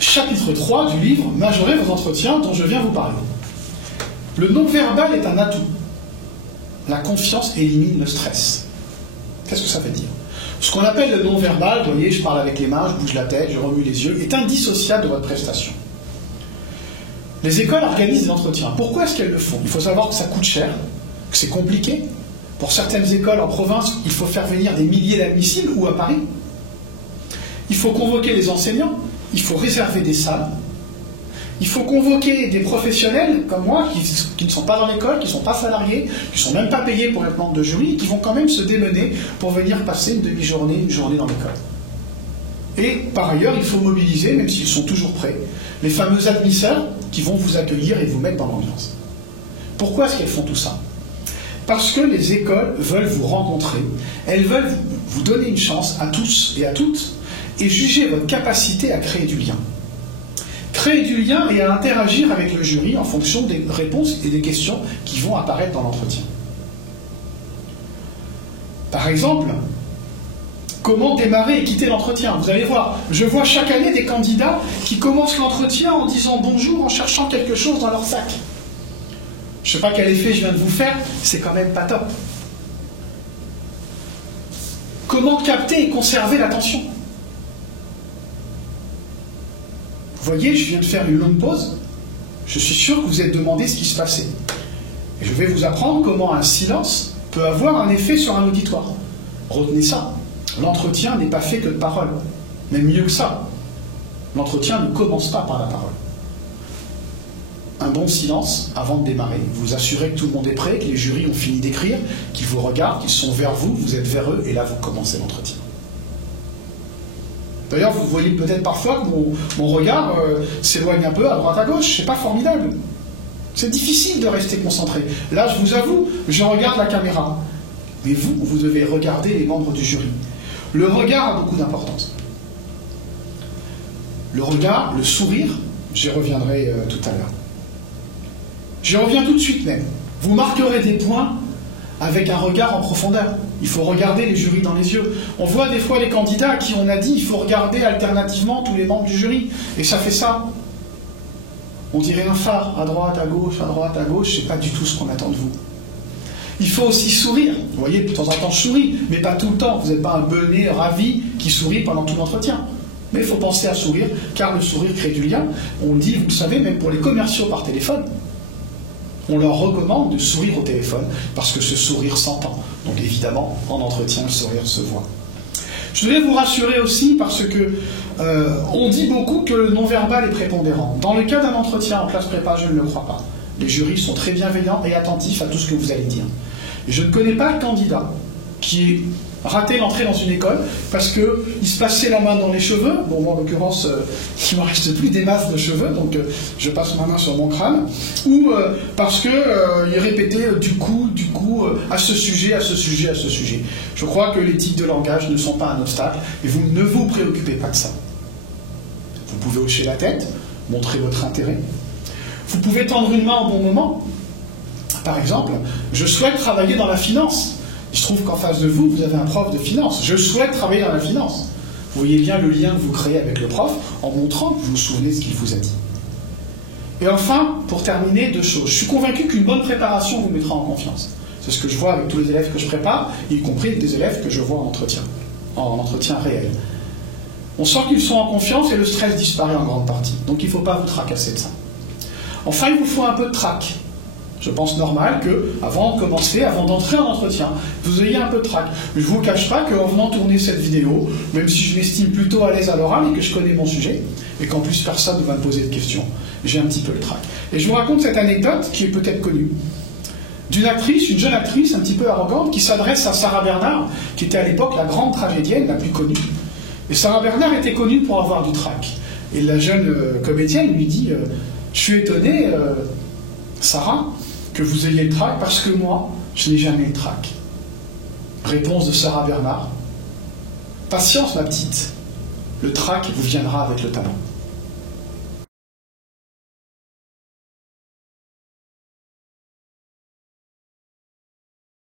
chapitre 3 du livre « Majorez vos entretiens » dont je viens vous parler. Le non-verbal est un atout. La confiance élimine le stress. Qu'est-ce que ça veut dire? Ce qu'on appelle le non-verbal, vous voyez, je parle avec les mains, je bouge la tête, je remue les yeux, est indissociable de votre prestation. Les écoles organisent des entretiens. Pourquoi est-ce qu'elles le font? Il faut savoir que ça coûte cher, que c'est compliqué. Pour certaines écoles en province, il faut faire venir des milliers d'admissibles, ou à Paris. Il faut convoquer les enseignants, il faut réserver des salles. Il faut convoquer des professionnels comme moi, qui ne sont pas dans l'école, qui ne sont pas salariés, qui ne sont même pas payés pour être membre de jury, qui vont quand même se démener pour venir passer une demi-journée, une journée dans l'école. Et par ailleurs, il faut mobiliser, même s'ils sont toujours prêts, les fameux admisseurs qui vont vous accueillir et vous mettre dans l'ambiance. Pourquoi est-ce qu'elles font tout ça? Parce que les écoles veulent vous rencontrer, elles veulent vous donner une chance à tous et à toutes, et juger votre capacité à créer du lien. Créer du lien et à interagir avec le jury en fonction des réponses et des questions qui vont apparaître dans l'entretien. Par exemple, comment démarrer et quitter l'entretien? Vous allez voir, je vois chaque année des candidats qui commencent l'entretien en disant bonjour, en cherchant quelque chose dans leur sac. Je ne sais pas quel effet je viens de vous faire, c'est quand même pas top. Comment capter et conserver l'attention? Vous voyez, je viens de faire une longue pause. Je suis sûr que vous êtes demandé ce qui se passait. Et je vais vous apprendre comment un silence peut avoir un effet sur un auditoire. Retenez ça. L'entretien n'est pas fait que de paroles. Même mieux que ça. L'entretien ne commence pas par la parole. Un bon silence avant de démarrer. Vous assurez que tout le monde est prêt, que les jurys ont fini d'écrire, qu'ils vous regardent, qu'ils sont vers vous, vous êtes vers eux, et là vous commencez l'entretien. D'ailleurs, vous voyez peut-être parfois que mon regard s'éloigne un peu à droite à gauche. C'est pas formidable. C'est difficile de rester concentré. Là, je vous avoue, je regarde la caméra. Mais vous devez regarder les membres du jury. Le regard a beaucoup d'importance. Le regard, le sourire, j'y reviendrai tout à l'heure. J'y reviens tout de suite même. Vous marquerez des points avec un regard en profondeur. Il faut regarder les jurys dans les yeux. On voit des fois les candidats à qui on a dit il faut regarder alternativement tous les membres du jury. Et ça fait ça. On dirait un phare, à droite, à gauche, c'est pas du tout ce qu'on attend de vous. Il faut aussi sourire. Vous voyez, de temps en temps, je souris, mais pas tout le temps. Vous n'êtes pas un benet ravi qui sourit pendant tout l'entretien. Mais il faut penser à sourire, car le sourire crée du lien. On dit, vous le savez, même pour les commerciaux par téléphone, on leur recommande de sourire au téléphone, parce que ce sourire s'entend. Donc évidemment, en entretien, le sourire se voit. Je voulais vous rassurer aussi, parce que on dit beaucoup que le non-verbal est prépondérant. Dans le cas d'un entretien en classe prépa, je ne le crois pas. Les jurys sont très bienveillants et attentifs à tout ce que vous allez dire. Et je ne connais pas de candidat qui ait raté l'entrée dans une école parce qu'il se passait la main dans les cheveux. Bon, moi, en l'occurrence, il ne me reste plus des masses de cheveux, donc je passe ma main sur mon crâne. Ou parce qu'il répétait du coup, à ce sujet. Je crois que les tics de langage ne sont pas un obstacle et vous ne vous préoccupez pas de ça. Vous pouvez hocher la tête, montrer votre intérêt. Vous pouvez tendre une main au bon moment. Par exemple, je souhaite travailler dans la finance. Il se trouve qu'en face de vous, vous avez un prof de finance. Je souhaite travailler dans la finance. Vous voyez bien le lien que vous créez avec le prof en montrant que vous vous souvenez de ce qu'il vous a dit. Et enfin, pour terminer, 2 choses. Je suis convaincu qu'une bonne préparation vous mettra en confiance. C'est ce que je vois avec tous les élèves que je prépare, y compris des élèves que je vois en entretien réel. On sent qu'ils sont en confiance et le stress disparaît en grande partie. Donc il ne faut pas vous tracasser de ça. Enfin, il vous faut un peu de trac. Je pense normal que, avant de commencer, avant d'entrer en entretien, vous ayez un peu de trac. Je ne vous cache pas qu'en venant tourner cette vidéo, même si je m'estime plutôt à l'aise à l'oral et que je connais mon sujet, et qu'en plus personne ne va me poser de questions, j'ai un petit peu le trac. Et je vous raconte cette anecdote qui est peut-être connue, d'une actrice, une jeune actrice un petit peu arrogante, qui s'adresse à Sarah Bernard, qui était à l'époque la grande tragédienne la plus connue. Et Sarah Bernard était connue pour avoir du trac. Et la jeune comédienne lui dit « Je suis étonnée, Sarah, que vous ayez le trac, parce que moi, je n'ai jamais le trac. » Réponse de Sarah Bernard. « Patience, ma petite. Le trac vous viendra avec le talent. »